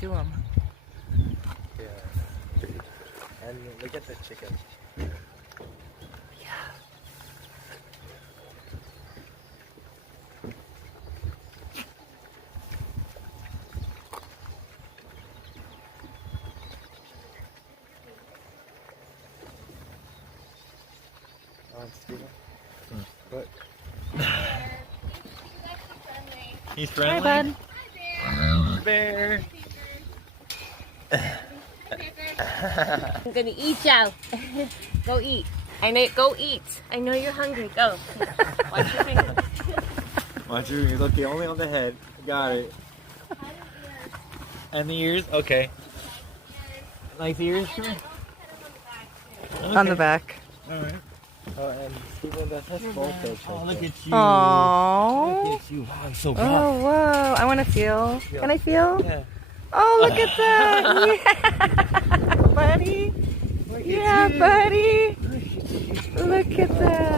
to them. Yeah. And look at the chicken. Steven? What? He's friendly. Hi, bud. Bear. I'm gonna eat you. Go eat. Go eat. I know you're hungry. Go. Watch your fingers. Watch your ears. Okay, only on the head. Got it. And the ears? Okay. Nice ears? Sure. On the back. Alright. Oh, and Steven, that has goldfish. Oh, look at you. Aww. Look at you. Wow, so rough. Oh, whoa. I want to feel. Can I feel? Yeah. Oh, look at that. Yeah, buddy. Yeah, buddy. Look at that.